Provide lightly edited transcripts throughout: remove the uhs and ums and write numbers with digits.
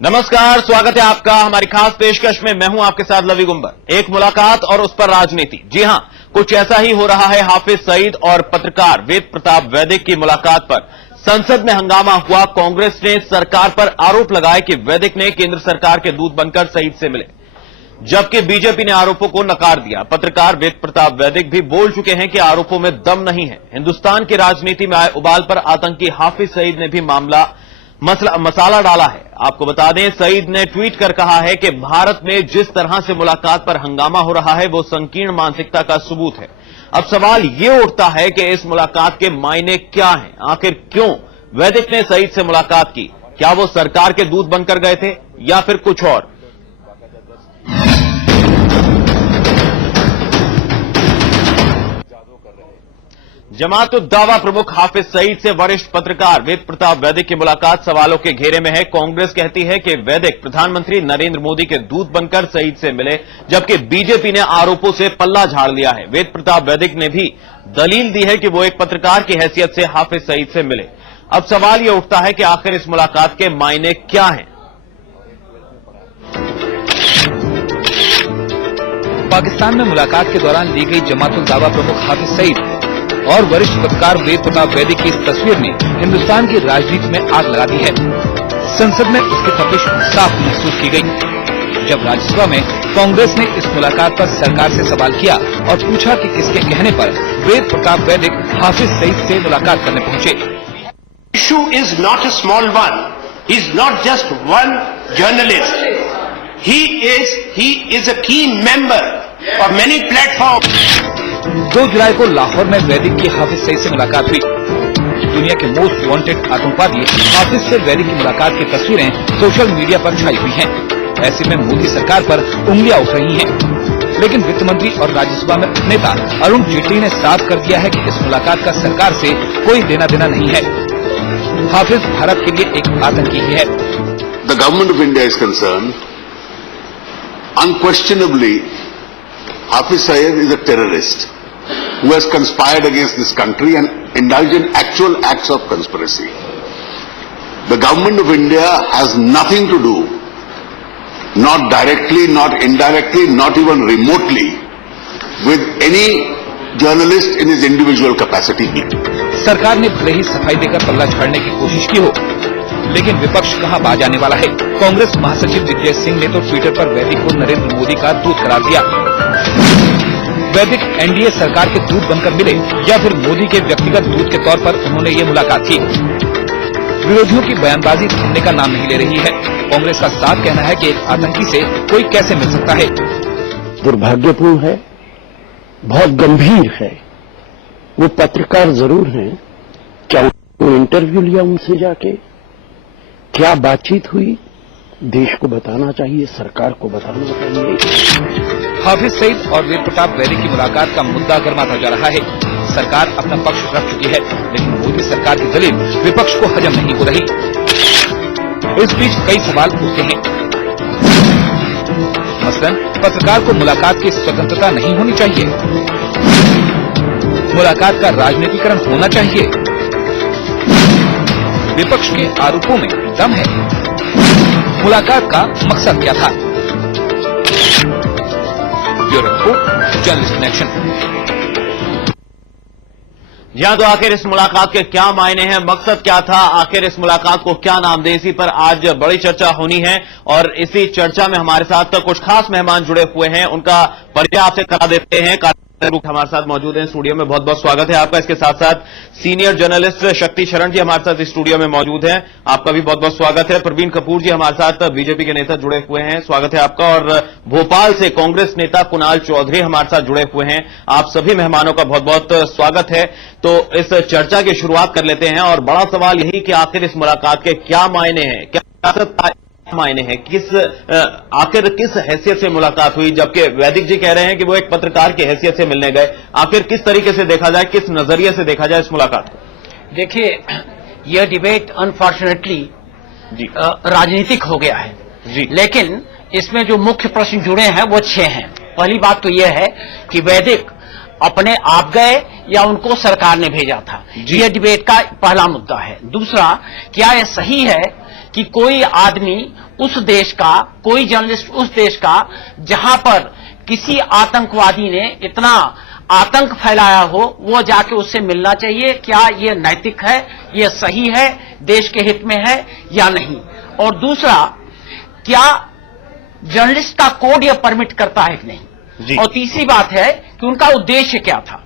नमस्कार, स्वागत है आपका हमारी खास पेशकश में। मैं हूं आपके साथ लवी गुंबर। एक मुलाकात और उस पर राजनीति। जी हां, कुछ ऐसा ही हो रहा है। हाफिज सईद और पत्रकार वेद प्रताप वैदिक की मुलाकात पर संसद में हंगामा हुआ। कांग्रेस ने सरकार पर आरोप लगाया कि वैदिक ने केंद्र सरकार के दूत बनकर सईद से मिले, जबकि बीजेपी ने आरोपों को नकार दिया। पत्रकार वेद प्रताप वैदिक भी बोल चुके हैं कि आरोपों में दम नहीं है। हिंदुस्तान की राजनीति में आए उबाल पर आतंकी हाफिज सईद ने भी मसाला डाला है। आपको बता दें, सईद ने ट्वीट कर कहा है कि भारत में जिस तरह से मुलाकात पर हंगामा हो रहा है वो संकीर्ण मानसिकता का सबूत है। अब सवाल ये उठता है कि इस मुलाकात के मायने क्या हैं? आखिर क्यों वैदिक ने सईद से मुलाकात की? क्या वो सरकार के दूत बनकर गए थे या फिर कुछ और? जमात उद दावा प्रमुख हाफिज सईद से वरिष्ठ पत्रकार वेद प्रताप वैदिक की मुलाकात सवालों के घेरे में है। कांग्रेस कहती है कि वैदिक प्रधानमंत्री नरेंद्र मोदी के दूत बनकर सईद से मिले, जबकि बीजेपी ने आरोपों से पल्ला झाड़ लिया है। वेद प्रताप वैदिक ने भी दलील दी है कि वो एक पत्रकार की हैसियत से हाफिज सईद से मिले। अब सवाल यह उठता है कि आखिर इस मुलाकात के मायने क्या हैं? पाकिस्तान में मुलाकात के दौरान ली गई जमात उद दावा प्रमुख हाफिज सईद और वरिष्ठ पत्रकार वेद प्रताप वैदिक की इस तस्वीर ने हिंदुस्तान की राजनीति में आग लगा दी है। संसद में उसकी तपिश साफ महसूस की गई जब राज्यसभा में कांग्रेस ने इस मुलाकात पर सरकार से सवाल किया और पूछा कि किसके कहने पर वेद प्रताप वैदिक हाफिज सईद से मुलाकात करने पहुंचे। Issue is not a small one. He is not just one journalist. He is a key member of many platforms. 2 जुलाई को लाहौर में वैदिक की हाफिज सईद से मुलाकात हुई। दुनिया के मोस्ट वांटेड आतंकवादी हाफिज से वैदिक की मुलाकात की तस्वीरें सोशल मीडिया पर छाई हुई हैं। ऐसे में मोदी सरकार पर उंगलियां उठ रही हैं। लेकिन वित्त मंत्री और राज्यसभा में उपनेता अरुण जेटली ने साफ कर दिया है कि इस मुलाकात का सरकार से कोई लेना देना नहीं है। हाफिज भारत के लिए एक आतंकी ही है। The government of India is concerned, unquestionably, Hafiz Saeed is a terrorist who has conspired against this country and indulged in actual acts of conspiracy. The government of India has nothing to do, not directly, not indirectly, not even remotely, with any journalist in his individual capacity. सरकार ने भले ही सफाई देकर पल्ला झाड़ने की कोशिश की हो, लेकिन विपक्ष कहां बाज आने वाला है। कांग्रेस महासचिव दिग्विजय सिंह ने तो ट्विटर पर वैदिक को नरेंद्र मोदी का दूत करार दिया। वैदिक एनडीए सरकार के दूत बनकर मिले या फिर मोदी के व्यक्तिगत दूत के तौर पर उन्होंने ये मुलाकात की। विरोधियों की बयानबाजी थमने का नाम नहीं ले रही है। कांग्रेस का साफ कहना है कि एक आतंकी से कोई कैसे मिल सकता है। दुर्भाग्यपूर्ण है, बहुत गंभीर है। वो पत्रकार जरूर हैं, क्या वो इंटरव्यू लिया उनसे जाके? क्या बातचीत हुई? देश को बताना चाहिए, सरकार को बताना चाहिए। हाफिज सईद और वेद प्रताप वैदिक की मुलाकात का मुद्दा गर्माता जा रहा है। सरकार अपना पक्ष रख चुकी है, लेकिन मोदी सरकार की दलील विपक्ष को हजम नहीं हो रही। इस बीच कई सवाल उठते हैं। मसलन, पत्रकार को मुलाकात की स्वतंत्रता नहीं होनी चाहिए? मुलाकात का राजनीतिकरण होना चाहिए? विपक्ष के आरोपों में दम है? मुलाकात का मकसद क्या था? Bureau report, journalist connection. जी हां, तो आखिर इस मुलाकात के क्या मायने हैं, मकसद क्या था, आखिर इस मुलाकात को क्या नाम दें, इसी पर आज बड़ी चर्चा होनी है। और इसी चर्चा में हमारे साथ कुछ खास मेहमान जुड़े हुए हैं, उनका परिचय आपसे करा देते हैं। हमारे साथ मौजूद हैं स्टूडियो में, बहुत बहुत स्वागत है आपका। इसके साथ साथ सीनियर जर्नलिस्ट शक्ति शरण जी हमारे साथ स्टूडियो में मौजूद हैं, आपका भी बहुत बहुत स्वागत है। प्रवीण कपूर जी हमारे साथ बीजेपी के नेता जुड़े हुए हैं, स्वागत है आपका। और भोपाल से कांग्रेस नेता कुणाल चौधरी हमारे साथ जुड़े हुए हैं, आप सभी मेहमानों का बहुत बहुत स्वागत है। तो इस चर्चा की शुरुआत कर लेते हैं और बड़ा सवाल यही कि आखिर इस मुलाकात के क्या मायने हैं, क्या मायने हैं, आखिर किस हैसियत से मुलाकात हुई? जबकि वैदिक जी कह रहे हैं कि वो एक पत्रकार की हैसियत से मिलने गए। आखिर किस तरीके से देखा जाए, किस नजरिए से देखा जाए इस मुलाकात को? देखिए, यह डिबेट अनफॉर्चुनेटली राजनीतिक हो गया है जी, लेकिन इसमें जो मुख्य प्रश्न जुड़े हैं वो 6 हैं। पहली बात तो यह है कि वैदिक अपने आप गए या उनको सरकार ने भेजा था, यह डिबेट का पहला मुद्दा है। दूसरा, क्या यह सही है कि कोई आदमी उस देश का, कोई जर्नलिस्ट उस देश का जहां पर किसी आतंकवादी ने इतना आतंक फैलाया हो, वो जाके उससे मिलना चाहिए। क्या ये नैतिक है, ये सही है, देश के हित में है या नहीं? और दूसरा, क्या जर्नलिस्ट का कोड यह परमिट करता है कि नहीं? और तीसरी बात है कि उनका उद्देश्य क्या था?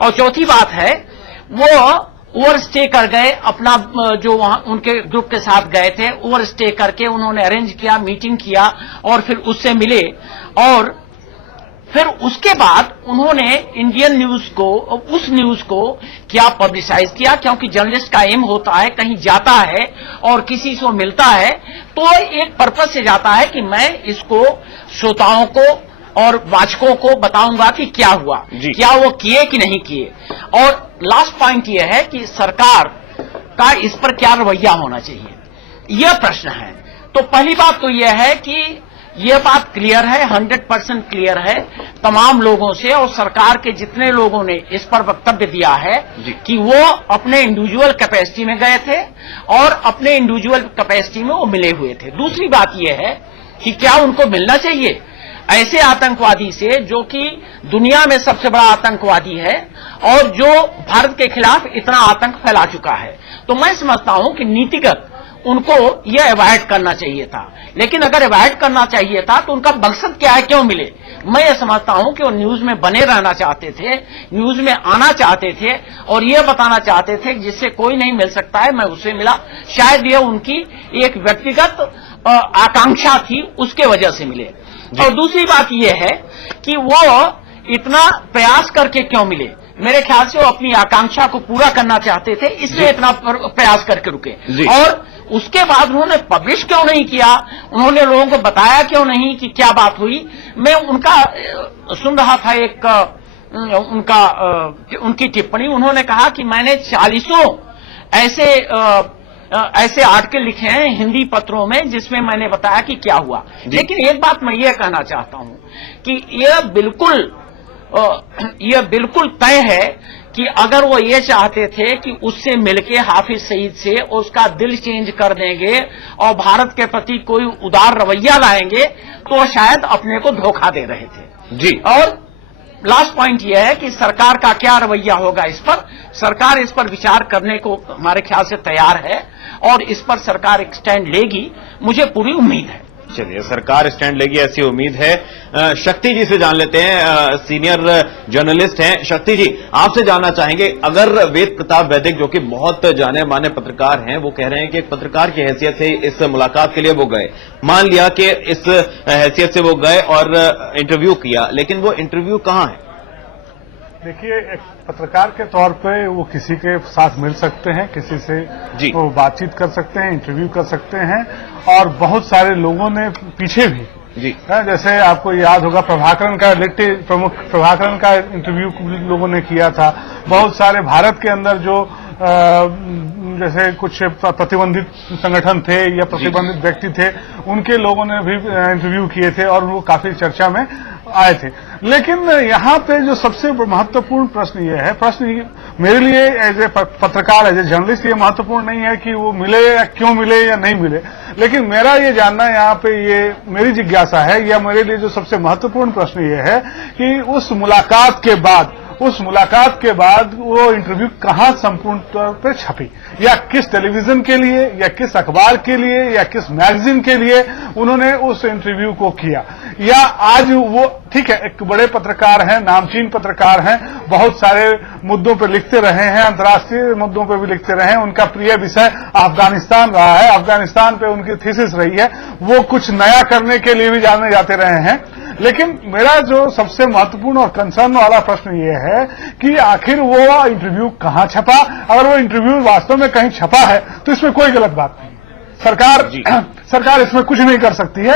और चौथी बात है, वो ओवर स्टे कर गए, अपना जो वहां उनके ग्रुप के साथ गए थे, ओवर स्टे करके उन्होंने अरेंज किया, मीटिंग किया और फिर उससे मिले, और फिर उसके बाद उन्होंने इंडियन न्यूज को, उस न्यूज को क्या पब्लिसाइज किया? क्योंकि जर्नलिस्ट का एम होता है, कहीं जाता है और किसी से मिलता है तो एक पर्पज से जाता है कि मैं इसको श्रोताओं को और वाचकों को बताऊंगा कि क्या हुआ, क्या वो किए कि नहीं किए। और लास्ट पॉइंट ये है कि सरकार का इस पर क्या रवैया होना चाहिए, यह प्रश्न है। तो पहली बात तो यह है कि यह बात क्लियर है, 100% क्लियर है तमाम लोगों से, और सरकार के जितने लोगों ने इस पर वक्तव्य दिया है कि वो अपने इंडिविजुअल कैपेसिटी में गए थे और अपने इंडिविजुअल कैपेसिटी में वो मिले हुए थे। दूसरी बात यह है कि क्या उनको मिलना चाहिए ऐसे आतंकवादी से जो कि दुनिया में सबसे बड़ा आतंकवादी है और जो भारत के खिलाफ इतना आतंक फैला चुका है। तो मैं समझता हूं कि नीतिगत उनको यह अवॉइड करना चाहिए था। लेकिन अगर अवॉइड करना चाहिए था तो उनका मकसद क्या है, क्यों मिले? मैं ये समझता हूं कि वो न्यूज में बने रहना चाहते थे, न्यूज में आना चाहते थे और ये बताना चाहते थे जिससे कोई नहीं मिल सकता है, मैं उससे मिला। शायद ये उनकी एक व्यक्तिगत आकांक्षा थी, उसके वजह से मिले। और दूसरी बात यह है कि वो इतना प्रयास करके क्यों मिले? मेरे ख्याल से वो अपनी आकांक्षा को पूरा करना चाहते थे, इसलिए इतना प्रयास करके रुके। और उसके बाद उन्होंने पब्लिश क्यों नहीं किया, उन्होंने लोगों को बताया क्यों नहीं कि क्या बात हुई? मैं उनका सुन रहा था एक उनकी टिप्पणी। उन्होंने कहा कि मैंने 40 ऐसे आर्टिकल लिखे हैं हिंदी पत्रों में जिसमें मैंने बताया कि क्या हुआ। लेकिन एक बात मैं ये कहना चाहता हूं कि यह बिल्कुल तय है कि अगर वो ये चाहते थे कि उससे मिलके हाफिज सईद से उसका दिल चेंज कर देंगे और भारत के प्रति कोई उदार रवैया लाएंगे तो शायद अपने को धोखा दे रहे थे जी। और लास्ट पॉइंट यह है कि सरकार का क्या रवैया होगा इस पर। सरकार इस पर विचार करने को हमारे ख्याल से तैयार है और इस पर सरकार एक स्टैंड लेगी, मुझे पूरी उम्मीद है। चलिए, सरकार स्टैंड लेगी ऐसी उम्मीद है। शक्ति जी से जान लेते हैं, सीनियर जर्नलिस्ट हैं। शक्ति जी, आपसे जानना चाहेंगे, अगर वेद प्रताप वैदिक जो कि बहुत जाने माने पत्रकार हैं, वो कह रहे हैं कि एक पत्रकार की हैसियत से इस मुलाकात के लिए वो गए, मान लिया कि इस हैसियत से वो गए और इंटरव्यू किया, लेकिन वो इंटरव्यू कहां है? देखिए, एक पत्रकार के तौर पे वो किसी के साथ मिल सकते हैं, किसी से वो बातचीत कर सकते हैं, इंटरव्यू कर सकते हैं, और बहुत सारे लोगों ने पीछे भी जी, जैसे आपको याद होगा प्रभाकरन का प्रमुख प्रभाकरन का इंटरव्यू लोगों ने किया था। बहुत सारे भारत के अंदर जो जैसे कुछ प्रतिबंधित संगठन थे या प्रतिबंधित व्यक्ति थे, उनके लोगों ने भी इंटरव्यू किए थे और वो काफी चर्चा में आए थे। लेकिन यहाँ पे जो सबसे महत्वपूर्ण प्रश्न ये है, मेरे लिए एज ए पत्रकार, एज ए जर्नलिस्ट, ये महत्वपूर्ण नहीं है कि वो मिले या क्यों मिले या नहीं मिले, लेकिन मेरा ये जानना यहाँ पे, ये मेरी जिज्ञासा है, या मेरे लिए जो सबसे महत्वपूर्ण प्रश्न ये है कि उस मुलाकात के बाद वो इंटरव्यू कहाँ संपूर्ण तौर पर छपी, या किस टेलीविजन के लिए या किस अखबार के लिए या किस मैगजीन के लिए उन्होंने उस इंटरव्यू को किया। या आज वो ठीक है, एक बड़े पत्रकार हैं, नामचीन पत्रकार हैं, बहुत सारे मुद्दों पर लिखते रहे हैं, अंतर्राष्ट्रीय मुद्दों पर भी लिखते रहे हैं, उनका प्रिय विषय अफगानिस्तान रहा है, अफगानिस्तान पे उनकी थीसिस रही है, वो कुछ नया करने के लिए भी जाने जाते रहे हैं। लेकिन मेरा जो सबसे महत्वपूर्ण और कंसर्न वाला प्रश्न ये है कि आखिर वो इंटरव्यू कहाँ छपा। अगर वो इंटरव्यू वास्तव में कहीं छपा है तो इसमें कोई गलत बात नहीं, सरकार इसमें कुछ नहीं कर सकती है।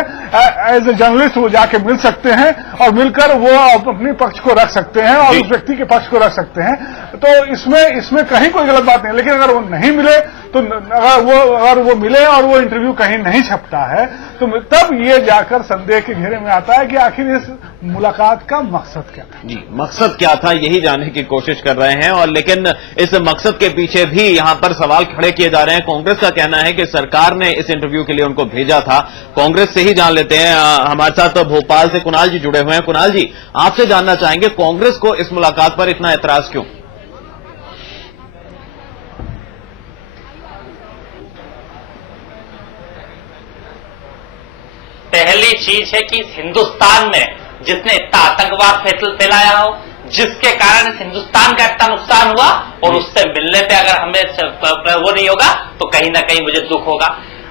एज ए जर्नलिस्ट वो जाके मिल सकते हैं और मिलकर वो अपने पक्ष को रख सकते हैं और उस व्यक्ति के पक्ष को रख सकते हैं, तो इसमें कहीं कोई गलत बात नहीं। लेकिन अगर वो नहीं मिले तो अगर वो मिले और वो इंटरव्यू कहीं नहीं छपता है तो तब ये जाकर संदेह के घेरे में आता है कि आखिर इस मुलाकात का मकसद क्या था। जी, मकसद क्या था यही जानने की कोशिश कर रहे हैं। और लेकिन इस मकसद के पीछे भी यहां पर सवाल खड़े किए जा रहे हैं। कांग्रेस का कहना है कि सरकार ने इस इंटरव्यू के लिए उनको भेजा था। कांग्रेस से ही जान लेते हैं, हमारे साथ भोपाल से कुणाल जी जुड़े हुए हैं। कुणाल जी, आपसे जानना चाहेंगे कांग्रेस को इस मुलाकात पर इतना ऐतराज क्यों? पहली चीज है कि हिंदुस्तान में जिसने इतना आतंकवाद फैलाया हो, जिसके कारण इस हिंदुस्तान का इतना नुकसान हुआ, और उससे मिलने पे अगर हमें वो नहीं होगा तो कहीं ना कहीं मुझे दुख होगा।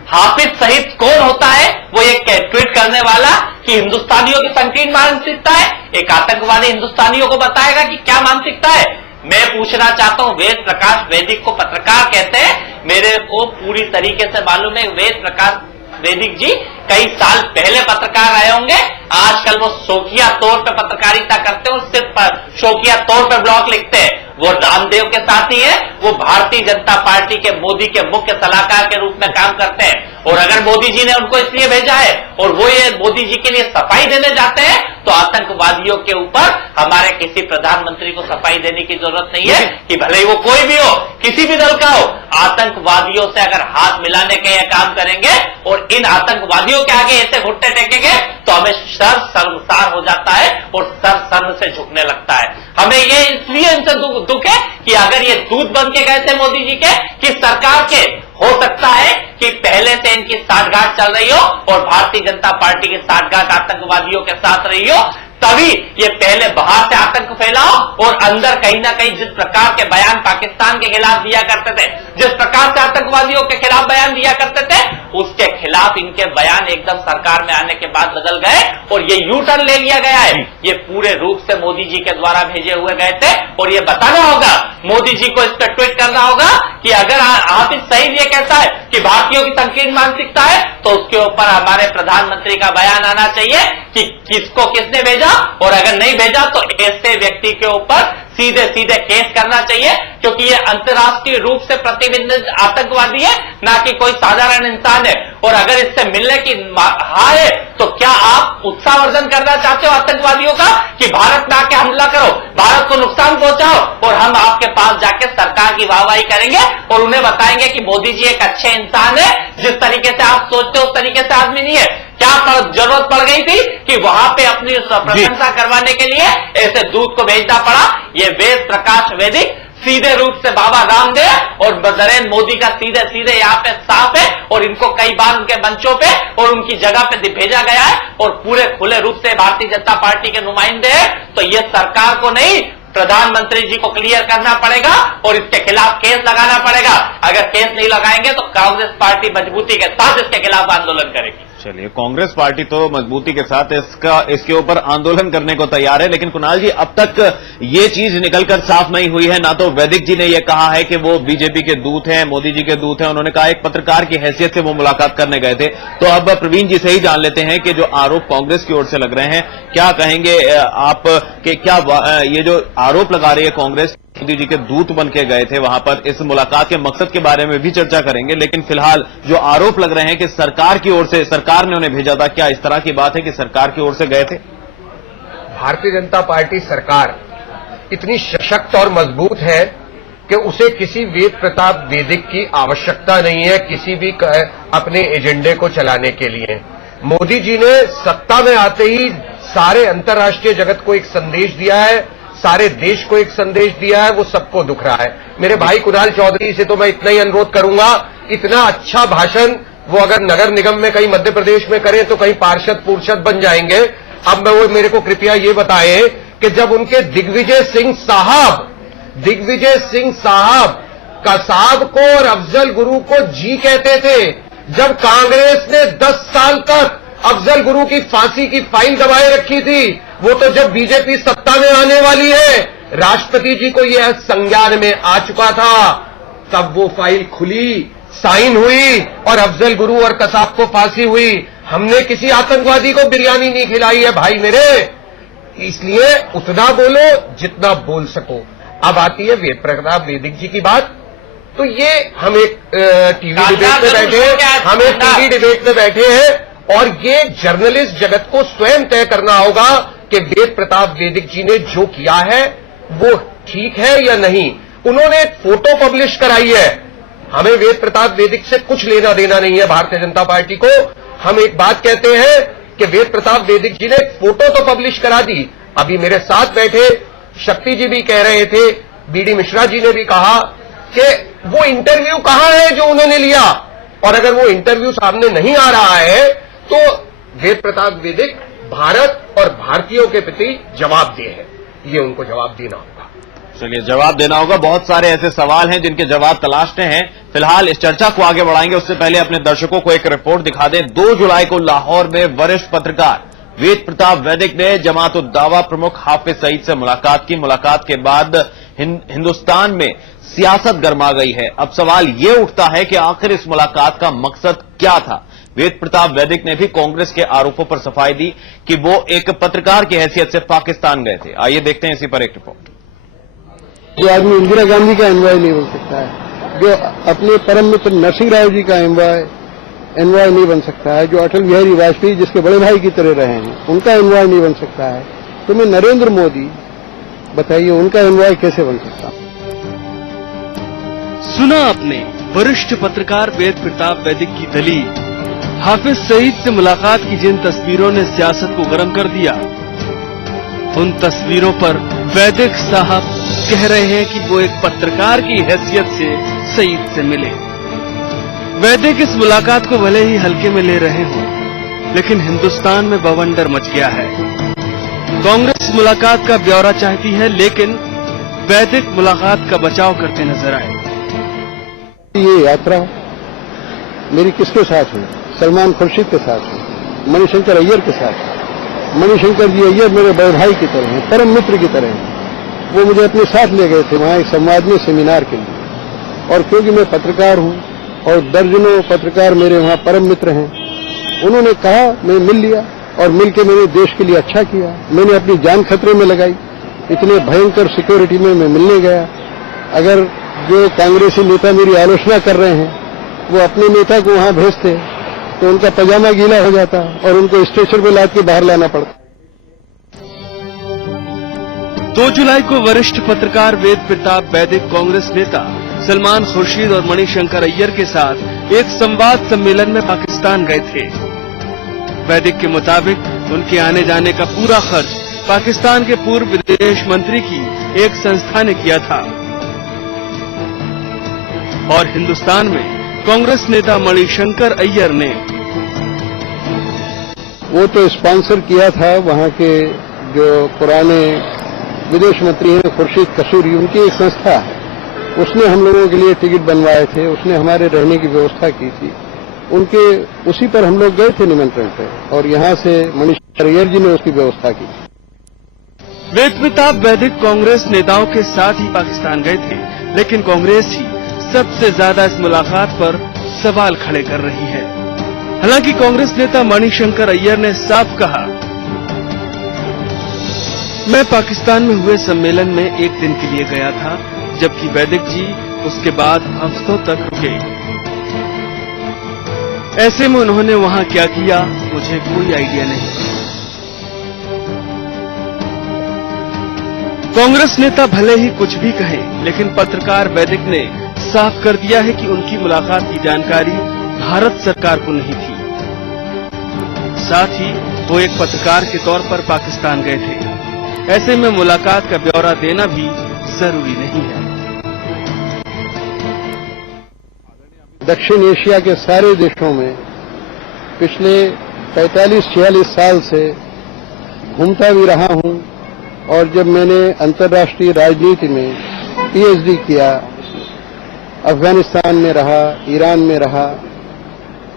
हाफिज सईद कौन होता है? वो एक ट्वीट करने वाला कि हिंदुस्तानियों की संकीर्ण मानसिकता है। एक आतंकवादी हिंदुस्तानियों को बताएगा कि क्या मानसिकता है। मैं पूछना चाहता हूं, वेद प्रकाश वैदिक को पत्रकार कहते हैं, मेरे को पूरी तरीके से मालूम है वेद प्रकाश वैदिक जी कई साल पहले पत्रकार रहे होंगे। आजकल वो शौकिया तौर पे पत्रकारिता करते हैं और सिर्फ शौकिया तौर पे ब्लॉग लिखते हैं। वो रामदेव के साथी है, वो भारतीय जनता पार्टी के मोदी के मुख्य सलाहकार के रूप में काम करते हैं। और अगर मोदी जी ने उनको इसलिए भेजा है और वो ये मोदी जी के लिए सफाई देने जाते हैं, तो आतंकवादियों के ऊपर हमारे किसी प्रधानमंत्री को सफाई देने की जरूरत नहीं है कि भले ही वो कोई भी हो, किसी भी दल का हो। आतंकवादियों से अगर हाथ मिलाने के ये काम करेंगे और इन आतंकवादियों के आगे ऐसे घुटने टेकेंगे तो हमें सर शर्मसार हो जाता है और सर शर्म से झुकने लगता है। हमें ये इसलिए इनसे दुख है कि अगर ये दूध बन के गए थे मोदी जी के कि सरकार के, हो सकता है कि पहले से इनकी साठगांठ चल रही हो और भारतीय जनता पार्टी की साठगांठ आतंकवादियों के साथ रही हो, तभी ये पहले बाहर से आतंक फैलाओ और अंदर कहीं ना कहीं जिस प्रकार के बयान पाकिस्तान के खिलाफ दिया करते थे, जिस प्रकार से आतंकवादियों के खिलाफ बयान दिया करते थे, उसके खिलाफ इनके बयान एकदम सरकार में आने के बाद बदल गए और ये यू टर्न ले लिया गया है। ये पूरे रूप से मोदी जी के द्वारा भेजे हुए गए थे और ये बताना होगा, मोदी जी को इस पर ट्वीट करना होगा कि अगर हाफिज सईद ये कहता है कि भारतीयों की संकीर्ण मानसिकता है, तो उसके ऊपर हमारे प्रधानमंत्री का बयान आना चाहिए कि किसको किसने भेजा, और अगर नहीं भेजा तो ऐसे व्यक्ति के ऊपर सीधे सीधे केस करना चाहिए, क्योंकि ये अंतर्राष्ट्रीय रूप से प्रतिबंधित आतंकवादी है, ना कि कोई साधारण इंसान है। और अगर इससे मिलने की हार है तो क्या आप उत्साहवर्धन करना चाहते हो आतंकवादियों का कि भारत में आके हमला करो, भारत को नुकसान पहुंचाओ, और हम आपके पास जाके सरकार की वाहवाही करेंगे और उन्हें बताएंगे कि मोदी जी एक अच्छे इंसान है, जिस तरीके से आप सोचते हो उस तरीके से आदमी नहीं है। क्या जरूरत पड़ गई थी कि वहां पे अपनी प्रशंसा करवाने के लिए ऐसे दूत को भेजना पड़ा? ये वेद प्रकाश वैदिक सीधे रूप से बाबा रामदेव और नरेंद्र मोदी का सीधे सीधे यहाँ पे साफ है, और इनको कई बार उनके मंचों पे और उनकी जगह पे भेजा गया है और पूरे खुले रूप से भारतीय जनता पार्टी के नुमाइंदे हैं। तो ये सरकार को नहीं, प्रधानमंत्री जी को क्लियर करना पड़ेगा और इसके खिलाफ केस लगाना पड़ेगा। अगर केस नहीं लगाएंगे तो कांग्रेस पार्टी मजबूती के साथ इसके खिलाफ आंदोलन करेगी। चलिए, कांग्रेस पार्टी तो मजबूती के साथ इसके ऊपर आंदोलन करने को तैयार है। लेकिन कुणाल जी, अब तक ये चीज निकलकर साफ नहीं हुई है। ना तो वैदिक जी ने यह कहा है कि वो बीजेपी के दूत हैं, मोदी जी के दूत हैं, उन्होंने कहा एक पत्रकार की हैसियत से वो मुलाकात करने गए थे। तो अब प्रवीण जी से ही जान लेते हैं कि जो आरोप कांग्रेस की ओर से लग रहे हैं, क्या कहेंगे आप कि क्या ये जो आरोप लगा रही है कांग्रेस, मोदी जी के दूत बन के गए थे वहां पर, इस मुलाकात के मकसद के बारे में भी चर्चा करेंगे। लेकिन फिलहाल जो आरोप लग रहे हैं कि सरकार की ओर से, सरकार ने उन्हें भेजा था, क्या इस तरह की बात है कि सरकार की ओर से गए थे? भारतीय जनता पार्टी सरकार इतनी सशक्त और मजबूत है कि उसे किसी वेद प्रताप वैदिक की आवश्यकता नहीं है किसी भी अपने एजेंडे को चलाने के लिए। मोदी जी ने सत्ता में आते ही सारे अंतर्राष्ट्रीय जगत को एक संदेश दिया है, सारे देश को एक संदेश दिया है, वो सबको दुख रहा है। मेरे भाई कुणाल चौधरी से तो मैं इतना ही अनुरोध करूंगा, इतना अच्छा भाषण वो अगर नगर निगम में कहीं मध्य प्रदेश में करें तो कहीं पार्षद पुर्षद बन जाएंगे। अब वो मेरे को कृपया ये बताएं कि जब उनके दिग्विजय सिंह साहब का साहब को और अफजल गुरु को जी कहते थे, जब कांग्रेस ने 10 साल तक अफजल गुरु की फांसी की फाइल दबाए रखी थी, वो तो जब बीजेपी सत्ता में आने वाली है, राष्ट्रपति जी को यह संज्ञान में आ चुका था, तब वो फाइल खुली, साइन हुई और अफजल गुरु और कसाब को फांसी हुई। हमने किसी आतंकवादी को बिरयानी नहीं खिलाई है भाई मेरे। इसलिए उतना बोलो जितना बोल सको। अब आती है वेद प्रताप वैदिक जी की बात। तो ये हम एक टीवी डिबेट में बैठे हैं, हम एक टीवी डिबेट में बैठे हैं और ये जर्नलिस्ट जगत को स्वयं तय करना होगा कि वेद प्रताप वैदिक जी ने जो किया है वो ठीक है या नहीं। उन्होंने एक फोटो पब्लिश कराई है, हमें वेद प्रताप वैदिक से कुछ लेना देना नहीं है भारतीय जनता पार्टी को। हम एक बात कहते हैं कि वेद प्रताप वैदिक जी ने फोटो तो पब्लिश करा दी। अभी मेरे साथ बैठे शक्ति जी भी कह रहे थे, बीडी मिश्रा जी ने भी कहा कि वो इंटरव्यू कहां है जो उन्होंने लिया, और अगर वो इंटरव्यू सामने नहीं आ रहा है तो वेद प्रताप वैदिक भारत और भारतीयों के प्रति जवाबदेह है, ये उनको जवाब देना होगा। चलिए, जवाब देना होगा। बहुत सारे ऐसे सवाल हैं जिनके जवाब तलाशते हैं। फिलहाल इस चर्चा को आगे बढ़ाएंगे, उससे पहले अपने दर्शकों को एक रिपोर्ट दिखा दें। 2 जुलाई को लाहौर में वरिष्ठ पत्रकार वेद प्रताप वैदिक ने जमात उद दावा प्रमुख हाफिज सईद से मुलाकात की। मुलाकात के बाद हिंदुस्तान में सियासत गर्मा गई है। अब सवाल ये उठता है कि आखिर इस मुलाकात का मकसद क्या था। वेद प्रताप वैदिक ने भी कांग्रेस के आरोपों पर सफाई दी कि वो एक पत्रकार की हैसियत से पाकिस्तान गए थे। आइए देखते हैं इसी पर एक रिपोर्ट। जो आदमी इंदिरा गांधी का एनवॉय नहीं बन सकता है, जो अपने परम मित्र नरसिंह राव जी का एनवॉय नहीं बन सकता है, जो अटल बिहारी वाजपेयी जिसके बड़े भाई की तरह रहे हैं उनका एनवॉय नहीं बन सकता है, तो मैं नरेंद्र मोदी बताइए उनका एनवॉय कैसे बन सकता है। सुना आपने वरिष्ठ पत्रकार वेद प्रताप वैदिक की दलील। हाफिज सईद से मुलाकात की जिन तस्वीरों ने सियासत को गर्म कर दिया, उन तस्वीरों पर वैदिक साहब कह रहे हैं कि वो एक पत्रकार की हैसियत से सईद से मिले। वैदिक इस मुलाकात को भले ही हल्के में ले रहे हों, लेकिन हिंदुस्तान में बवंडर मच गया है। कांग्रेस मुलाकात का ब्यौरा चाहती है, लेकिन वैदिक मुलाकात का बचाव करते नजर आए। ये यात्रा मेरी किसके साथ हुई? सलमान खुर्शीद के साथ हुई, मणिशंकर अय्यर के साथ। मणिशंकर जी अय्यर मेरे बड़े भाई की तरह हैं, परम मित्र की तरह हैं। वो मुझे अपने साथ ले गए थे वहां एक संवाद में सेमिनार के लिए, और क्योंकि मैं पत्रकार हूं और दर्जनों पत्रकार मेरे वहां परम मित्र हैं, उन्होंने कहा, मैं मिल लिया और मिलकर मैंने देश के लिए अच्छा किया। मैंने अपनी जान खतरे में लगाई, इतने भयंकर सिक्योरिटी में मैं मिलने गया। अगर जो कांग्रेसी नेता मेरी आलोचना कर रहे हैं वो अपने नेता को वहां भेजते तो उनका पजामा गीला हो जाता और उनको स्ट्रेचर पे लाद के बाहर लाना पड़ता। 2 जुलाई को वरिष्ठ पत्रकार वेद प्रताप वैदिक कांग्रेस नेता सलमान खुर्शीद और मणिशंकर अय्यर के साथ एक संवाद सम्मेलन में पाकिस्तान गए थे। वैदिक के मुताबिक उनके आने जाने का पूरा खर्च पाकिस्तान के पूर्व विदेश मंत्री की एक संस्था ने किया था, और हिंदुस्तान में कांग्रेस नेता मणिशंकर अय्यर ने वो तो स्पॉन्सर किया था। वहां के जो पुराने विदेश मंत्री हैं खुर्शीद कसूरी, उनकी एक संस्था है, उसने हम लोगों के लिए टिकट बनवाए थे, उसने हमारे रहने की व्यवस्था की थी। उनके उसी पर हम लोग गए थे निमंत्रण पे, और यहां से मणिशंकर अय्यर जी ने उसकी व्यवस्था की। वेद प्रताप वैदिक कांग्रेस नेताओं के साथ ही पाकिस्तान गए थे, लेकिन कांग्रेस ही सबसे ज्यादा इस मुलाकात पर सवाल खड़े कर रही है। हालांकि कांग्रेस नेता मणिशंकर अय्यर ने साफ कहा, मैं पाकिस्तान में हुए सम्मेलन में एक दिन के लिए गया था, जबकि वैदिक जी उसके बाद हफ्तों तक रुके। ऐसे में उन्होंने वहां क्या किया मुझे कोई आइडिया नहीं। कांग्रेस नेता भले ही कुछ भी कहे, लेकिन पत्रकार वैदिक ने साफ कर दिया है कि उनकी मुलाकात की जानकारी भारत सरकार को नहीं थी। साथ ही वो एक पत्रकार के तौर पर पाकिस्तान गए थे। ऐसे में मुलाकात का ब्यौरा देना भी जरूरी नहीं है। दक्षिण एशिया के सारे देशों में पिछले 45-46 साल से घूमता भी रहा हूं, और जब मैंने अंतर्राष्ट्रीय राजनीति में पीएचडी किया, अफगानिस्तान में रहा, ईरान में रहा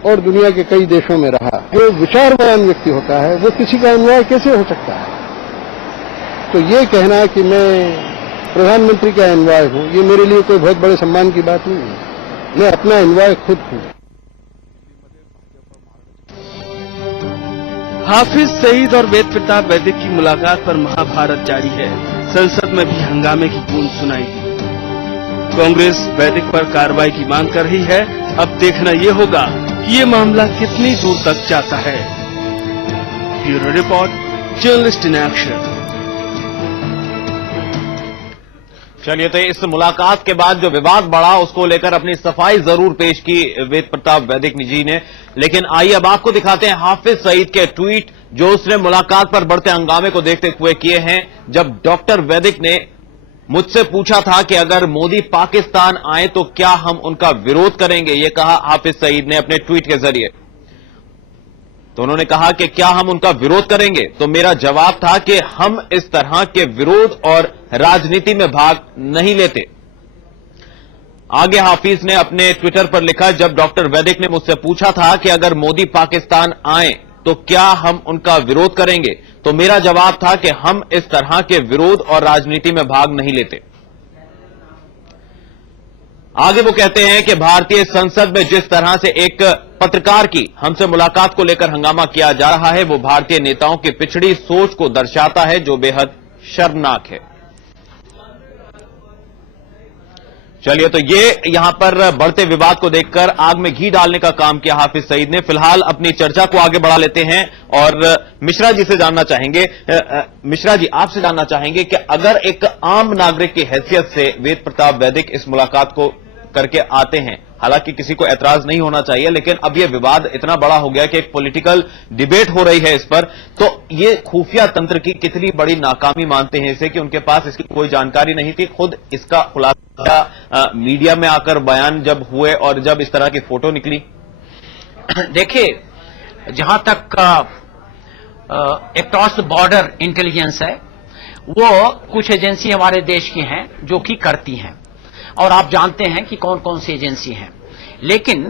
और दुनिया के कई देशों में रहा। जो विचारवान व्यक्ति होता है वो किसी का अनुयायी कैसे हो सकता है? तो ये कहना कि मैं प्रधानमंत्री का अनुयायी हूं, ये मेरे लिए कोई बहुत बड़े सम्मान की बात नहीं है। मैं अपना अनुयायी खुद हूं। हाफिज सईद और वेद प्रताप वैदिक की मुलाकात पर महाभारत जारी है। संसद में भी हंगामे की गूंज सुनाई दी। कांग्रेस वैदिक पर कार्रवाई की मांग कर रही है। अब देखना ये होगा कि ये मामला कितनी दूर तक जाता है। Bureau report, journalist in action. चलिए, तो इस मुलाकात के बाद जो विवाद बढ़ा उसको लेकर अपनी सफाई जरूर पेश की वेद प्रताप वैदिक जी ने, लेकिन आइए अब आपको दिखाते हैं हाफिज सईद के ट्वीट जो उसने मुलाकात पर बढ़ते हंगामे को देखते हुए किए हैं। जब डॉक्टर वैदिक ने मुझसे पूछा था कि अगर मोदी पाकिस्तान आए तो क्या हम उनका विरोध करेंगे, ये कहा हाफिज सईद ने अपने ट्वीट के जरिए। तो उन्होंने कहा कि क्या हम उनका विरोध करेंगे, तो मेरा जवाब था कि हम इस तरह के विरोध और राजनीति में भाग नहीं लेते। आगे हाफिज ने अपने ट्विटर पर लिखा, जब डॉक्टर वैदिक ने मुझसे पूछा था कि अगर मोदी पाकिस्तान आए तो क्या हम उनका विरोध करेंगे, तो मेरा जवाब था कि हम इस तरह के विरोध और राजनीति में भाग नहीं लेते। आगे वो कहते हैं कि भारतीय संसद में जिस तरह से एक पत्रकार की हमसे मुलाकात को लेकर हंगामा किया जा रहा है वो भारतीय नेताओं की पिछड़ी सोच को दर्शाता है जो बेहद शर्मनाक है। चलिए, तो ये यहां पर बढ़ते विवाद को देखकर आग में घी डालने का काम किया हाफिज सईद ने। फिलहाल अपनी चर्चा को आगे बढ़ा लेते हैं और मिश्रा जी से जानना चाहेंगे। मिश्रा जी, आपसे जानना चाहेंगे कि अगर एक आम नागरिक की हैसियत से वेद प्रताप वैदिक इस मुलाकात को करके आते हैं, हालांकि किसी को ऐतराज नहीं होना चाहिए, लेकिन अब यह विवाद इतना बड़ा हो गया कि एक पॉलिटिकल डिबेट हो रही है इस पर, तो ये खुफिया तंत्र की कितनी बड़ी नाकामी मानते हैं इसे कि उनके पास इसकी कोई जानकारी नहीं थी। खुद इसका खुलासा मीडिया में आकर बयान जब हुए और जब इस तरह की फोटो निकली। देखिए, जहां तक अक्रॉस द बॉर्डर इंटेलिजेंस है, वो कुछ एजेंसी हमारे देश की हैं जो कि करती हैं और आप जानते हैं कि कौन कौन सी एजेंसी हैं। लेकिन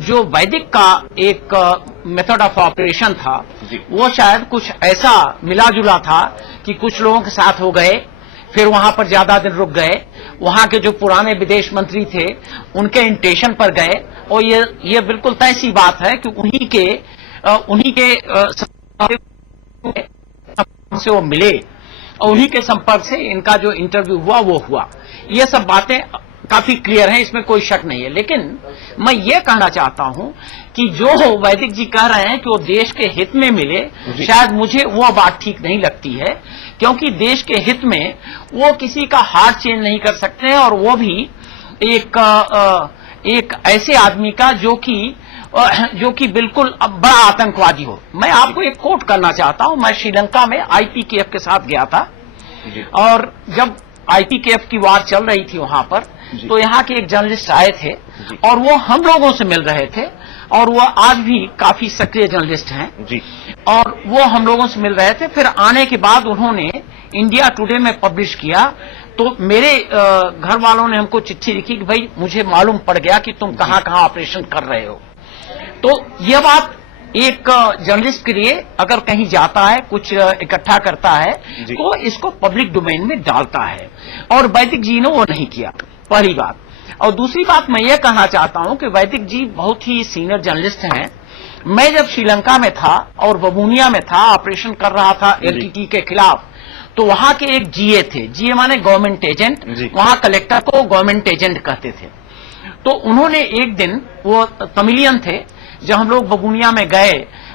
जो वैदिक का एक मेथड ऑफ ऑपरेशन था वो शायद कुछ ऐसा मिला जुला था कि कुछ लोगों के साथ हो गए, फिर वहां पर ज्यादा दिन रुक गए, वहां के जो पुराने विदेश मंत्री थे उनके इंटेशन पर गए और ये बिल्कुल तय सी बात है कि उन्हीं के से वो मिले और उन्हीं के संपर्क से इनका जो इंटरव्यू हुआ वो हुआ। ये सब बातें काफी क्लियर हैं, इसमें कोई शक नहीं है। लेकिन मैं ये कहना चाहता हूं कि जो वैदिक जी कह रहे हैं कि वो देश के हित में मिले, शायद मुझे वो बात ठीक नहीं लगती है, क्योंकि देश के हित में वो किसी का हार्ट चेंज नहीं कर सकते हैं और वो भी एक ऐसे आदमी का जो कि बिल्कुल बड़ा आतंकवादी हो। मैं आपको एक कोट करना चाहता हूं। मैं श्रीलंका में आईपीकेएफ के साथ गया था और जब आईपीकेएफ की वार चल रही थी वहां पर, तो यहाँ के एक जर्नलिस्ट आए थे और वो हम लोगों से मिल रहे थे और वो आज भी काफी सक्रिय जर्नलिस्ट हैं और वो हम लोगों से मिल रहे थे। फिर आने के बाद उन्होंने इंडिया टुडे में पब्लिश किया, तो मेरे घर वालों ने हमको चिट्ठी लिखी कि भाई मुझे मालूम पड़ गया कि तुम कहां कहां ऑपरेशन कर रहे हो। तो यह बात एक जर्नलिस्ट के लिए अगर कहीं जाता है, कुछ इकट्ठा करता है, तो इसको पब्लिक डोमेन में डालता है और वैदिक जी ने वो नहीं किया, पहली बात। और दूसरी बात मैं ये कहना चाहता हूं कि वैदिक जी बहुत ही सीनियर जर्नलिस्ट हैं। मैं जब श्रीलंका में था और बबूनिया में था, ऑपरेशन कर रहा था एलटीटी के खिलाफ, तो वहां के एक जीए थे, जीए माने गवर्नमेंट एजेंट, वहां कलेक्टर को गवर्नमेंट एजेंट कहते थे। तो उन्होंने एक दिन, वो तमिलियन थे, जब हम लोग बबूनिया में गए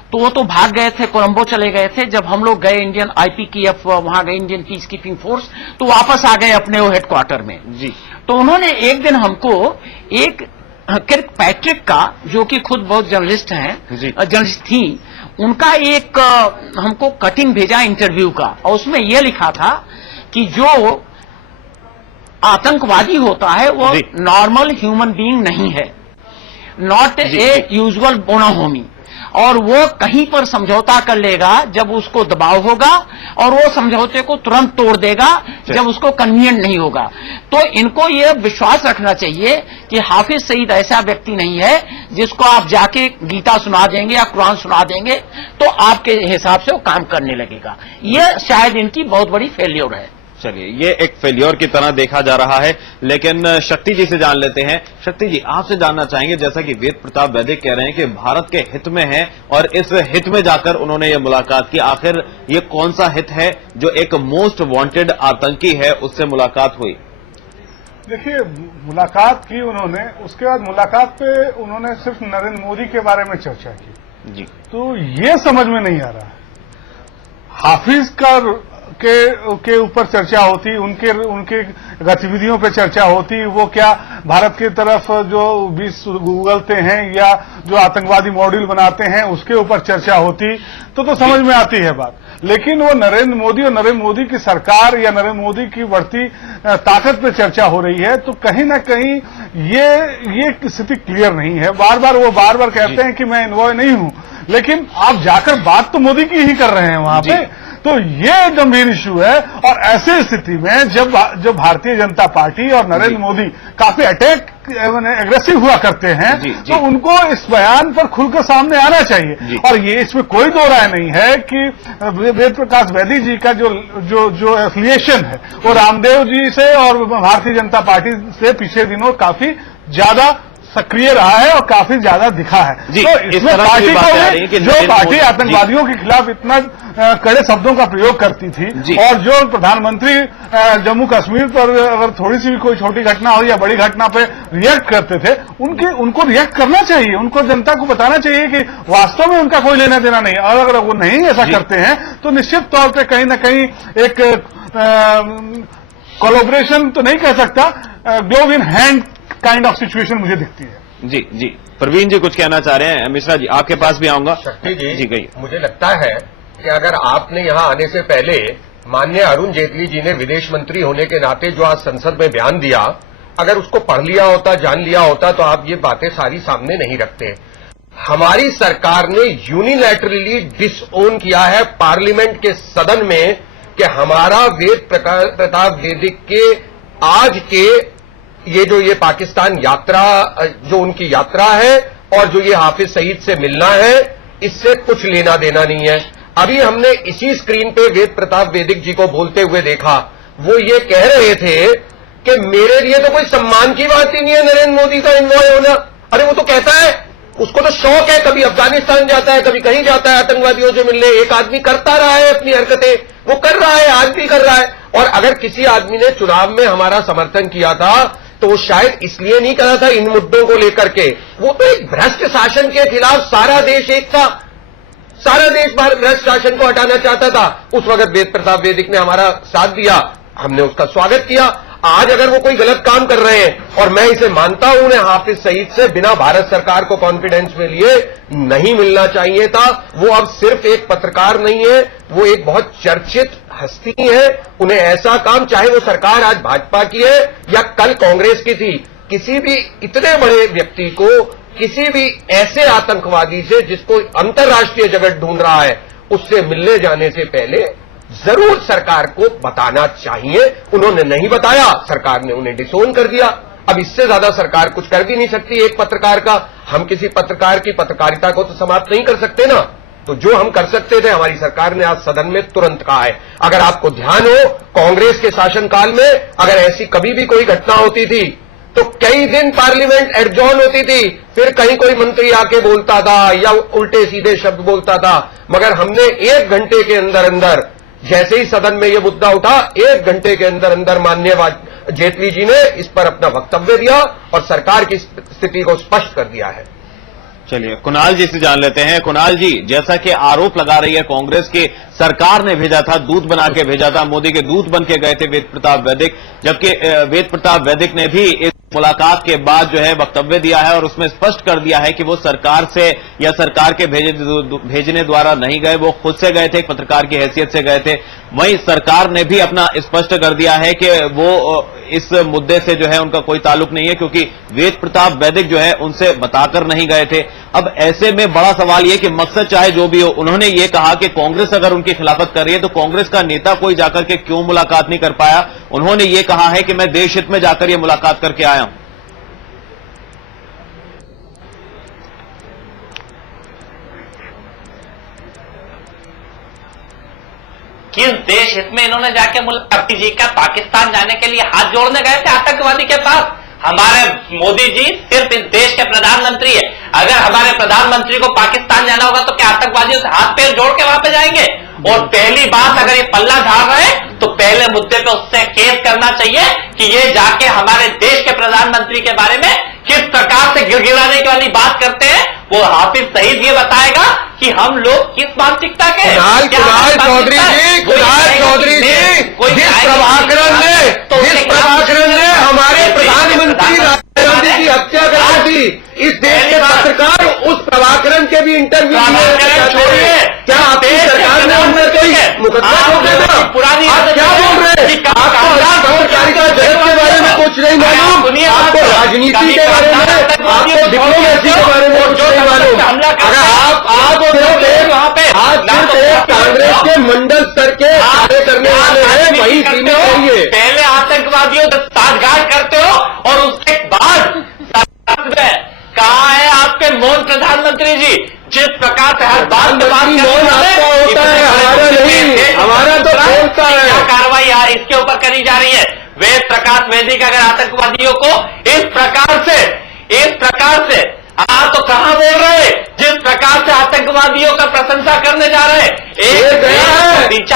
तो वो तो भाग गए थे, कोलंबो चले गए थे। जब हम लोग गए इंडियन आईपीकेएफ वहां गए, इंडियन पीस कीपिंग फोर्स, तो वापस आ गए अपने वो हेडक्वार्टर में। तो उन्होंने एक दिन हमको एक किर्क पैट्रिक का, जो कि खुद बहुत जर्नलिस्ट हैं, जर्नलिस्ट थी, उनका एक हमको कटिंग भेजा इंटरव्यू का और उसमें यह लिखा था कि जो आतंकवादी होता है वो नॉर्मल ह्यूमन बीइंग नहीं है, नॉट ए यूजुअल बोनाहोमी, और वो कहीं पर समझौता कर लेगा जब उसको दबाव होगा और वो समझौते को तुरंत तोड़ देगा जब उसको कन्वीनियंट नहीं होगा। तो इनको ये विश्वास रखना चाहिए कि हाफिज सईद ऐसा व्यक्ति नहीं है जिसको आप जाके गीता सुना देंगे या कुरान सुना देंगे तो आपके हिसाब से वो काम करने लगेगा। ये शायद इनकी बहुत बड़ी फेल्योर है। चलिए, ये एक फेल्योर की तरह देखा जा रहा है, लेकिन शक्ति जी से जान लेते हैं। शक्ति जी, आपसे जानना चाहेंगे, जैसा कि वेद प्रताप वैदिक कह रहे हैं कि भारत के हित में है और इस हित में जाकर उन्होंने ये मुलाकात की, आखिर ये कौन सा हित है जो एक मोस्ट वांटेड आतंकी है उससे मुलाकात हुई? देखिए, मुलाकात की उन्होंने, उसके बाद मुलाकात पे उन्होंने सिर्फ नरेंद्र मोदी के बारे में चर्चा की जी। तो ये समझ में नहीं आ रहा। हाफिज के ऊपर चर्चा होती, उनके गतिविधियों पे चर्चा होती, वो क्या भारत की तरफ जो 20 उगलते हैं या जो आतंकवादी मॉड्यूल बनाते हैं उसके ऊपर चर्चा होती तो समझ में आती है बात। लेकिन वो नरेंद्र मोदी और नरेंद्र मोदी की सरकार या नरेंद्र मोदी की बढ़ती ताकत पे चर्चा हो रही है, तो कहीं ना कहीं ये स्थिति क्लियर नहीं है। बार बार कहते हैं कि मैं इन्वॉल्व नहीं हूं, लेकिन आप जाकर बात तो मोदी की ही कर रहे हैं वहां पे, तो ये गंभीर इश्यू है। और ऐसे स्थिति में जब भारतीय जनता पार्टी और नरेंद्र मोदी काफी एग्रेसिव हुआ करते हैं, तो उनको इस बयान पर खुलकर सामने आना चाहिए। और ये इसमें कोई दो राय नहीं है कि वेद प्रकाश वैदिक जी का जो एफिलिएशन है वो रामदेव जी से और भारतीय जनता पार्टी से पिछले दिनों काफी ज्यादा सक्रिय रहा है और काफी ज्यादा दिखा है। तो इसमें पार्टी को जो पार्टी आतंकवादियों के खिलाफ इतना कड़े शब्दों का प्रयोग करती थी और जो प्रधानमंत्री जम्मू कश्मीर पर अगर थोड़ी सी भी कोई छोटी घटना हो या बड़ी घटना पे रिएक्ट करते थे, उनको रिएक्ट करना चाहिए, उनको जनता को बताना चाहिए कि वास्तव में उनका कोई लेना देना नहीं। और अगर वो नहीं ऐसा करते हैं तो निश्चित तौर पर कहीं ना कहीं एक कोलैबोरेशन तो नहीं कह सकता, glove in hand kind of situation मुझे दिखती है। जी प्रवीण जी कुछ कहना चाह रहे हैं। मिश्रा जी आपके पास भी आऊंगा। शक्ति जी कहिए। मुझे लगता है कि अगर आपने यहां आने से पहले माननीय अरुण जेटली जी ने विदेश मंत्री होने के नाते जो आज संसद में बयान दिया, अगर उसको पढ़ लिया होता, जान लिया होता, तो आप ये बातें सारी सामने नहीं रखते। हमारी सरकार ने यूनिलैटरली डिसओन किया है पार्लियामेंट के सदन में कि हमारा वेद प्रताप वैदिक के आज के ये पाकिस्तान यात्रा, जो उनकी यात्रा है और जो ये हाफिज सईद से मिलना है, इससे कुछ लेना देना नहीं है। अभी हमने इसी स्क्रीन पे वेद प्रताप वैदिक जी को बोलते हुए देखा, वो ये कह रहे थे कि मेरे लिए तो कोई सम्मान की बात ही नहीं है नरेंद्र मोदी का इन्वॉल्व होना। अरे वो तो कहता है, उसको तो शौक है, कभी अफगानिस्तान जाता है, कभी कहीं जाता है आतंकवादियों से मिलने। एक आदमी करता रहा है अपनी हरकतें, वो कर रहा है, आज भी कर रहा है। और अगर किसी आदमी ने चुनाव में हमारा समर्थन किया था तो वो शायद इसलिए नहीं करा था इन मुद्दों को लेकर के, वो तो एक भ्रष्ट शासन के खिलाफ सारा देश एक था, सारा देश भ्रष्ट शासन को हटाना चाहता था। उस वक्त वेद प्रताप वैदिक ने हमारा साथ दिया, हमने उसका स्वागत किया। आज अगर वो कोई गलत काम कर रहे हैं, और मैं इसे मानता हूं, उन्हें हाफिज सईद से बिना भारत सरकार को कॉन्फिडेंस में लिए नहीं मिलना चाहिए था। वो अब सिर्फ एक पत्रकार नहीं है, वो एक बहुत चर्चित हस्ती है। उन्हें ऐसा काम, चाहे वो सरकार आज भाजपा की है या कल कांग्रेस की थी, किसी भी इतने बड़े व्यक्ति को, किसी भी ऐसे आतंकवादी से जिसको अंतर्राष्ट्रीय जगत ढूंढ रहा है, उससे मिलने जाने से पहले जरूर सरकार को बताना चाहिए। उन्होंने नहीं बताया, सरकार ने उन्हें डिसोन कर दिया। अब इससे ज्यादा सरकार कुछ कर भी नहीं सकती एक पत्रकार का। हम किसी पत्रकार की पत्रकारिता को तो समाप्त नहीं कर सकते ना। तो जो हम कर सकते थे, हमारी सरकार ने आज सदन में तुरंत कहा है। अगर आपको ध्यान हो, कांग्रेस के शासनकाल में अगर ऐसी कभी भी कोई घटना होती थी तो कई दिन पार्लियामेंट एडजॉर्न होती थी, फिर कहीं कोई मंत्री आके बोलता था या उल्टे सीधे शब्द बोलता था। मगर हमने 1 घंटे के अंदर अंदर, जैसे ही सदन में यह मुद्दा उठा, 1 घंटे के अंदर अंदर माननीय जेटली जी ने इस पर अपना वक्तव्य दिया और सरकार की स्थिति को स्पष्ट कर दिया है। चलिए कुणाल जी से जान लेते हैं। कुणाल जी, जैसा कि आरोप लगा रही है कांग्रेस की सरकार ने भेजा था, दूत बना के भेजा था, मोदी के दूत बन के गए थे वेद प्रताप वैदिक, जबकि वेद प्रताप वैदिक ने भी इस मुलाकात के बाद जो है वक्तव्य दिया है और उसमें स्पष्ट कर दिया है कि वो सरकार से या सरकार के भेजने द्वारा नहीं गए, वो खुद से गए थे, एक पत्रकार की हैसियत से गए थे। वहीं सरकार ने भी अपना स्पष्ट कर दिया है कि वो इस मुद्दे से जो है उनका कोई ताल्लुक नहीं है, क्योंकि वेद प्रताप वैदिक जो है उनसे बताकर नहीं गए थे। अब ऐसे में बड़ा सवाल यह कि मकसद चाहे जो भी हो, उन्होंने ये कहा कि कांग्रेस अगर उनकी खिलाफत कर रही है तो कांग्रेस का नेता कोई जाकर के क्यों मुलाकात नहीं कर पाया। उन्होंने ये कहा है कि मैं देश हित में जाकर ये मुलाकात करके आया हूं। किस देश हित में इन्होंने जाके मुलाकात जी का पाकिस्तान जाने के लिए हाथ जोड़ने गए थे आतंकवादी के पास? हमारे मोदी जी सिर्फ इस देश के प्रधानमंत्री है। अगर हमारे प्रधानमंत्री को पाकिस्तान जाना होगा तो क्या आतंकवादियों से हाथ पैर जोड़ के वहां पे जाएंगे? और पहली बात, अगर ये पल्ला झाड़ रहे तो पहले मुद्दे पे उससे केस करना चाहिए कि ये जाके हमारे देश के प्रधानमंत्री के बारे में किस प्रकार से गिड़गिड़ाने की वाली बात करते हैं। वो हाफिज सईद ये बताएगा कि हम लोग किस मानसिकता के कुणाल चौधरी जी, जिस प्रभाकरण ने हमारे प्रधानमंत्री राजीव गांधी की हत्या करा दी, इस देश के पत्रकार उस प्रभाकरण के भी इंटरव्यू छोड़िए। क्या आपकी सरकार ने उन पर कोई मुकदमा ठोकेगा? पुरानी आप क्या बोल रहे हैं? आपको पत्रकारिता जगत के बारे में कुछ नहीं मालूम, आपको राजनीति के बारे में, आपको डिप्लोमेसी के बारे में कुछ नहीं मालूम। अगर आप आज कांग्रेस के मंडल स्तर के कार्य करने वाले हैं, वही सीमित रहिए। पहले आतंकवादियों से साठगांठ करते हो और उसके बाद कहाँ है आपके मौन प्रधानमंत्री जी? जिस प्रकार से हर बात मौन आपका होता है, हमारा नहीं, हमारा तो बोलता है। क्या कार्रवाई इसके ऊपर करी जा रही है? वेद प्रकाश वैदिक अगर आतंकवादियों को इस प्रकार से आप तो कहां बोल रहे हैं? जिस प्रकार से आतंकवादियों का प्रशंसा करने जा रहे हैं, गया है ब्रिक्स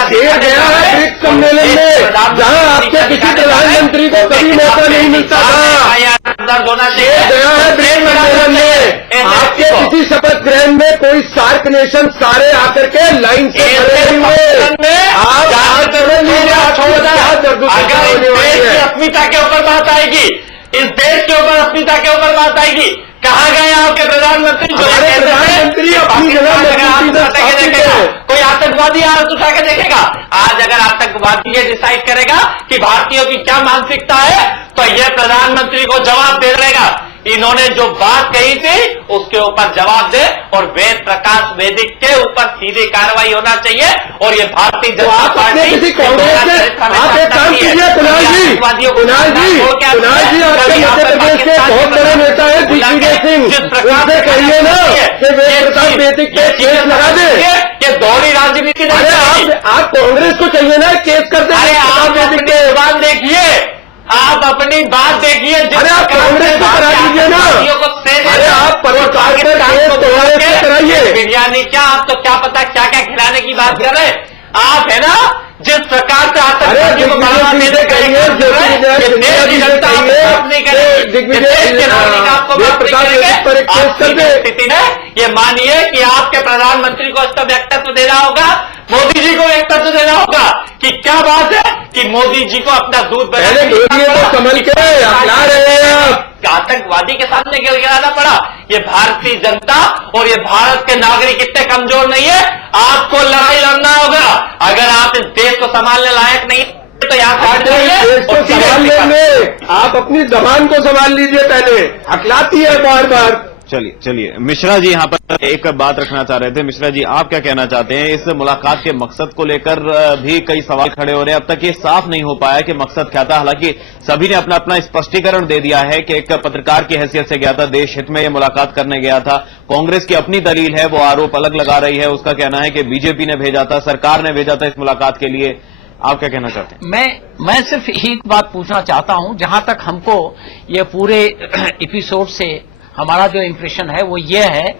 सम्मेलन में, जहां आपके किसी प्रधानमंत्री को कभी मौका नहीं मिलता था। दर्द होना चाहिए। गया है ब्रिक्स सम्मेलन में, आपके किसी शपथ ग्रहण में कोई सार्क नेशन सारे आकर के लाइन से खड़े हुए। आप अगर इस देश की अस्मिता के ऊपर बात आएगी, इस देश के ऊपर अस्मिता के ऊपर बात आएगी, कहाँ गए आपके प्रधानमंत्री? प्रधानमंत्री अपनी जगह कोई आतंकवादी हाथ उठा के देखेगा? आज अगर आतंकवादी ये डिसाइड करेगा कि भारतीयों की क्या मानसिकता है, तो यह प्रधानमंत्री को जवाब दे देगा। इन्होंने जो बात कही थी उसके ऊपर जवाब दे, और वेद प्रकाश वैदिक के ऊपर सीधी कार्रवाई होना चाहिए। और ये भारतीय जनता पार्टी किसी कांग्रेस से आप एक काम कीजिए, कुणाल जी मध्य प्रदेश के बहुत बड़े नेता है दिग्विजय सिंह, उनसे कहिए ना कि वेद प्रकाश वैदिक पे केस लगा दे। ये दोहरी राजनीति नहीं। आप कांग्रेस को चाहिए ना केस कर दे। आप अपनी जबान देखिए, आप अपनी बात देखिए। अरे आप कांग्रेस को करा दीजिए ना। अरे आप पत्रकार पर केस कराइए। बिरयानी क्या, आप तो क्या पता क्या क्या खिलाने की बात कर रहे हैं आप, है ना? जिस प्रकार से आतंकवादियों को बढ़ावा देने का देश की जनता आपको नहीं करेगी, देश के नागरिक आपको माफ नहीं करेंगे। स्थिति है ये मानिए कि आपके प्रधानमंत्री को इसका व्यक्तित्व देना होगा, मोदी जी को व्यक्तित्व देना होगा कि क्या बात है कि मोदी जी को अपना दूध पहले तो संभल के ला रहे हैं आप। आतंकवादी के सामने गिराना पड़ा। ये भारतीय जनता और ये भारत के नागरिक इतने कमजोर नहीं है। आपको लड़ाई लड़ना होगा। अगर आप इस देश को संभालने लायक नहीं तो यहाँ देश को संभाल लेंगे। आप अपनी जबान को संभाल लीजिए, पहले हकलाती है बार बार। चलिए मिश्रा जी यहाँ पर एक बात रखना चाह रहे थे। मिश्रा जी, आप क्या कहना चाहते हैं? इस मुलाकात के मकसद को लेकर भी कई सवाल खड़े हो रहे हैं। अब तक ये साफ नहीं हो पाया कि मकसद क्या था। हालांकि सभी ने अपना अपना स्पष्टीकरण दे दिया है कि एक पत्रकार की हैसियत से गया था, देश हित में ये मुलाकात करने गया था। कांग्रेस की अपनी दलील है, वो आरोप अलग लगा रही है। उसका कहना है कि बीजेपी ने भेजा था, सरकार ने भेजा था इस मुलाकात के लिए। आप क्या कहना चाहते हैं? मैं सिर्फ एक बात पूछना चाहता हूं। जहां तक हमको ये पूरे एपिसोड से हमारा जो इंप्रेशन है वो ये है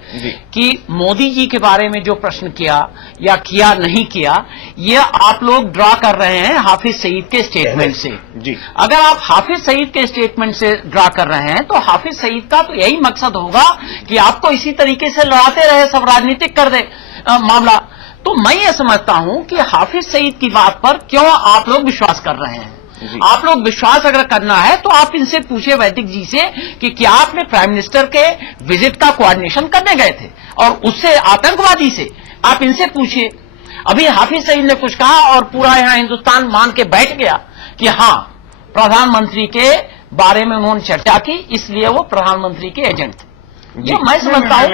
कि मोदी जी के बारे में जो प्रश्न किया या किया नहीं किया, ये आप लोग ड्रा कर रहे हैं हाफिज सईद के स्टेटमेंट से। जी। अगर आप हाफिज सईद के स्टेटमेंट से ड्रा कर रहे हैं तो हाफिज सईद का तो यही मकसद होगा कि आपको इसी तरीके से लड़ाते रहे, सब राजनीतिक कर दे मामला। तो मैं ये समझता हूं कि हाफिज सईद की बात पर क्यों आप लोग विश्वास कर रहे हैं। आप लोग विश्वास अगर करना है तो आप इनसे पूछे वैदिक जी से कि क्या आपने प्राइम मिनिस्टर के विजिट का कोऑर्डिनेशन करने गए थे, और उससे आतंकवादी से आप इनसे पूछिए। अभी हाफिज सईद ने कुछ कहा और पूरा यहां हिंदुस्तान मान के बैठ गया कि हां प्रधानमंत्री के बारे में उन्होंने चर्चा की, इसलिए वो प्रधानमंत्री के एजेंट थे। ये मैं समझता हूं,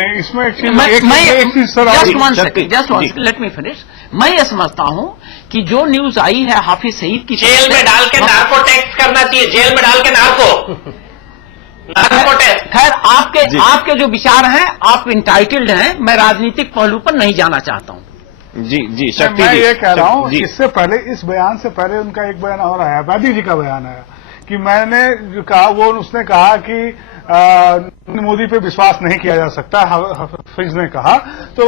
लेट मी फिनिश। मैं ये समझता हूं कि जो न्यूज आई है हाफिज सईद की, जेल में डाल के नार्को टैक्स करना चाहिए, जेल में डाल के नार्को टैक्स। खैर आपके जो विचार हैं आप इंटाइटल्ड हैं, मैं राजनीतिक पहलू पर नहीं जाना चाहता हूं। जी शक्ति मैं ये कह रहा हूं, इससे पहले, इस बयान से पहले उनका एक बयान और आया, वैदिक जी का बयान आया कि मैंने जो कहा वो उसने कहा कि मोदी पे विश्वास नहीं किया जा सकता, हाफिज ने कहा। तो